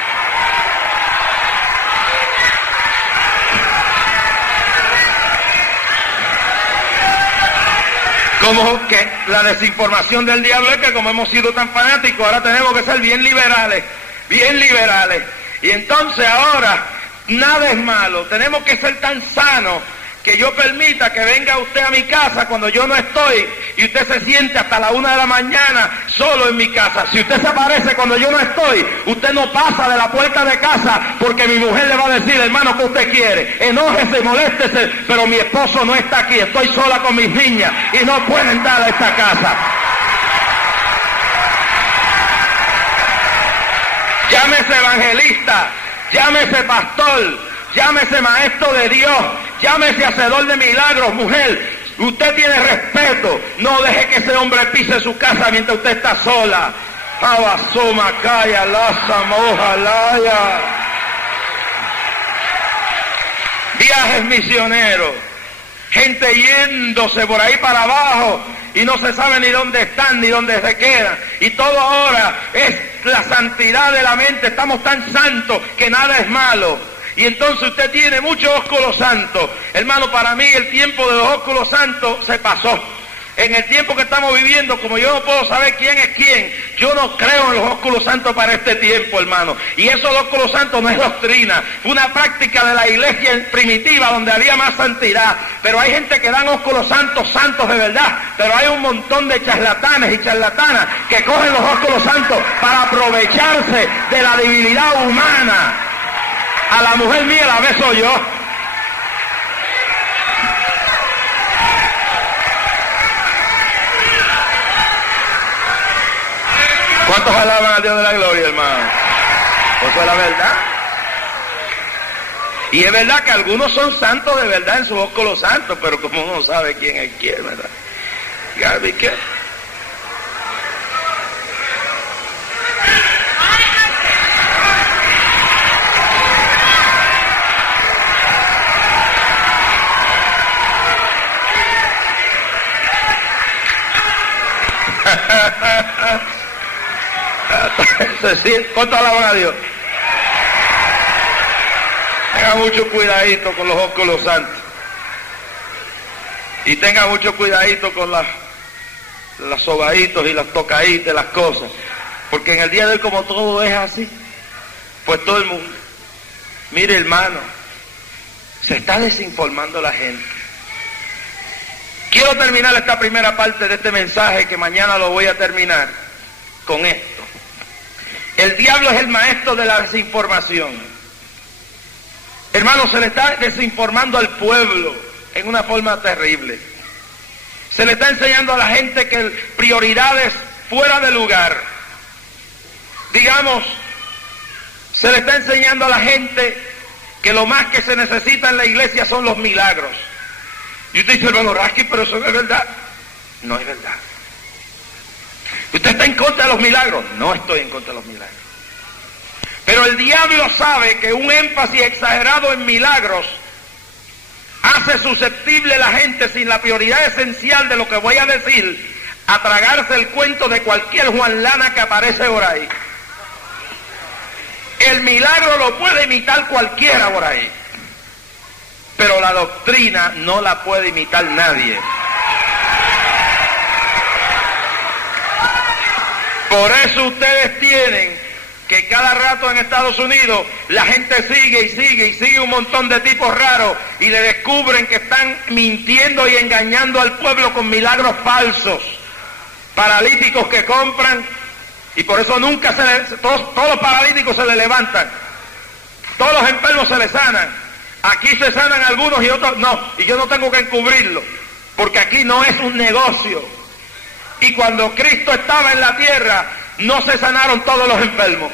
Como que la desinformación del diablo es que, como hemos sido tan fanáticos, ahora tenemos que ser bien liberales, bien liberales. Y entonces ahora nada es malo, tenemos que ser tan sanos que yo permita que venga usted a mi casa cuando yo no estoy y usted se siente hasta la 1 de la mañana solo en mi casa. Si usted se aparece cuando yo no estoy, usted no pasa de la puerta de casa, porque mi mujer le va a decir: hermano, ¿qué usted quiere? Enójese, moléstese, pero mi esposo no está aquí, estoy sola con mis niñas y no puede entrar a esta casa. Llámese evangelista, llámese pastor, llámese maestro de Dios, llámese hacedor de milagros, mujer. Usted tiene respeto. No deje que ese hombre pise su casa mientras usted está sola. Abasoma, calla, laza, mojalaya. Viajes misioneros. Gente yéndose por ahí para abajo y no se sabe ni dónde están ni dónde se quedan. Y todo ahora es la santidad de la mente. Estamos tan santos que nada es malo. Y entonces usted tiene muchos ósculos santos. Hermano, para mí el tiempo de los ósculos santos se pasó. En el tiempo que estamos viviendo, como yo no puedo saber quién es quién, yo no creo en los ósculos santos para este tiempo, hermano. Y eso de ósculos santos no es doctrina, fue una práctica de la iglesia primitiva donde había más santidad. Pero hay gente que dan ósculos santos, santos de verdad. Pero hay un montón de charlatanes y charlatanas que cogen los ósculos santos para aprovecharse de la debilidad humana. A la mujer mía la beso yo. ¿Cuántos alaban a Dios de la gloria, hermano? Eso es la verdad. Y es verdad que algunos son santos de verdad en sus ósculos santos, pero como uno no sabe quién es quién, ¿verdad? ¿Y qué? ¿Cuánto alaban a Dios? Tengan mucho cuidadito con los ósculos santos. Y tengan mucho cuidadito con los sobaditos y las tocaditas, las cosas. Porque en el día de hoy, como todo es así, pues todo el mundo, mire hermano, se está desinformando la gente. Quiero terminar esta primera parte de este mensaje, que mañana lo voy a terminar, con esto. El diablo es el maestro de la desinformación. Hermano, se le está desinformando al pueblo en una forma terrible. Se le está enseñando a la gente que prioridades fuera de lugar. Digamos, se le está enseñando a la gente que lo más que se necesita en la iglesia son los milagros. Y usted dice, hermano Rasky, pero eso no es verdad. No es verdad. ¿Usted está en contra de los milagros? No estoy en contra de los milagros. Pero el diablo sabe que un énfasis exagerado en milagros hace susceptible a la gente, sin la prioridad esencial de lo que voy a decir, a tragarse el cuento de cualquier Juan Lana que aparece por ahí. El milagro lo puede imitar cualquiera por ahí, pero la doctrina no la puede imitar nadie. Por eso ustedes tienen que cada rato en Estados Unidos la gente sigue un montón de tipos raros y le descubren que están mintiendo y engañando al pueblo con milagros falsos, paralíticos que compran, y por eso nunca todos los paralíticos se le levantan, todos los enfermos se les sanan. Aquí se sanan algunos y otros no, y yo no tengo que encubrirlo, porque aquí no es un negocio. Y cuando Cristo estaba en la tierra, no se sanaron todos los enfermos.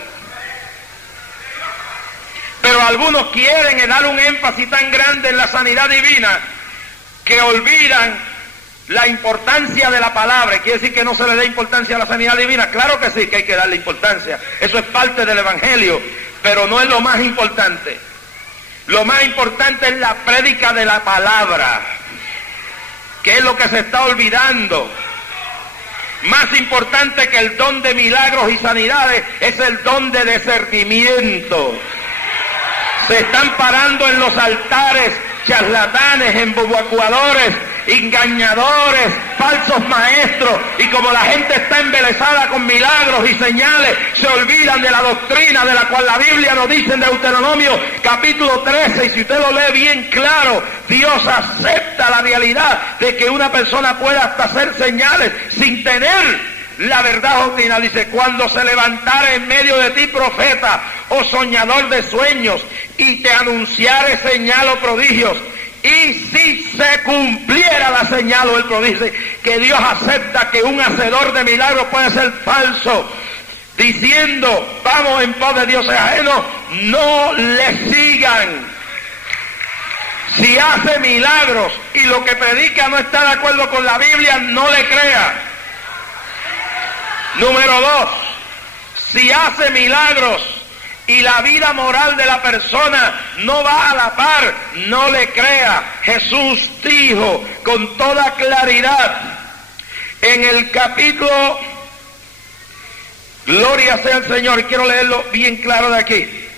Pero algunos quieren dar un énfasis tan grande en la sanidad divina que olvidan la importancia de la palabra. ¿Quiere decir que no se le dé importancia a la sanidad divina? Claro que sí, que hay que darle importancia. Eso es parte del evangelio, pero no es lo más importante. Lo más importante es la prédica de la palabra, que es lo que se está olvidando. Más importante que el don de milagros y sanidades es el don de discernimiento. Se están parando en los altares charlatanes, embobacuadores, engañadores, falsos maestros, y como la gente está embelesada con milagros y señales, se olvidan de la doctrina de la cual la Biblia nos dice en Deuteronomio capítulo 13, y si usted lo lee bien claro, Dios acepta la realidad de que una persona pueda hasta hacer señales sin tener la verdad doctrinal. Dice, cuando se levantara en medio de ti profeta o soñador de sueños y te anunciare señal o prodigios, y si se cumpliera la señal o el prodigio, que Dios acepta que un hacedor de milagros puede ser falso, diciendo, vamos en pos de dioses ajenos, no le sigan. Si hace milagros y lo que predica no está de acuerdo con la Biblia, no le crea. Número 2, si hace milagros y la vida moral de la persona no va a la par, no le crea. Jesús dijo con toda claridad en el capítulo, gloria sea el Señor, y quiero leerlo bien claro de aquí,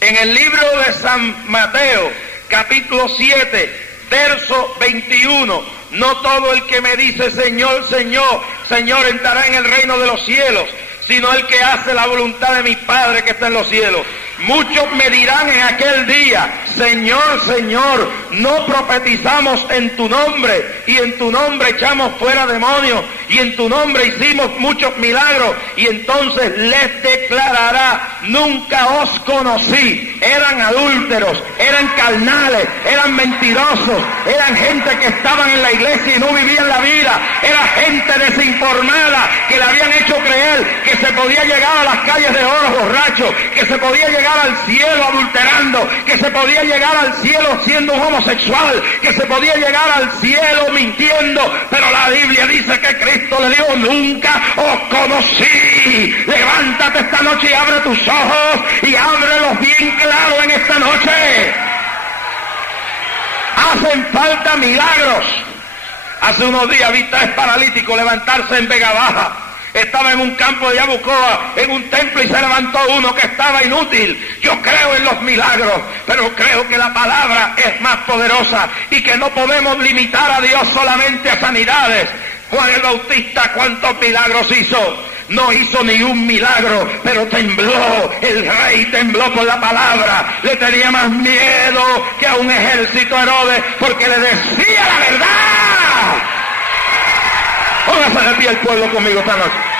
en el libro de San Mateo, capítulo 7, Verso 21, no todo el que me dice Señor, Señor, Señor entrará en el reino de los cielos, sino el que hace la voluntad de mi Padre que está en los cielos. Muchos me dirán en aquel día, Señor, Señor, no profetizamos en tu nombre, y en tu nombre echamos fuera demonios, y en tu nombre hicimos muchos milagros, y entonces les declarará, nunca os conocí. Eran adúlteros, eran carnales, eran mentirosos, eran gente que estaban en la iglesia y no vivían la vida, era gente desinformada que le habían hecho creer que se podía llegar a las calles de oro borracho, que se podía llegar al cielo adulterando, que se podía llegar al cielo siendo un homosexual, que se podía llegar al cielo mintiendo, pero la Biblia dice que Cristo le dijo, nunca os conocí. Levántate esta noche y abre tus ojos y ábrelos bien claro en esta noche. Hacen falta milagros. Hace unos días vi 3 paralíticos levantarse en Vega Baja. Estaba en un campo de Yabucoa, en un templo, y se levantó uno que estaba inútil. Yo creo en los milagros, pero creo que la palabra es más poderosa y que no podemos limitar a Dios solamente a sanidades. Juan el Bautista, ¿cuántos milagros hizo? No hizo ni un milagro, pero tembló, el rey tembló por la palabra. Le tenía más miedo que a un ejército Herodes, porque le decía la verdad. Póngase de pie el pueblo conmigo esta noche.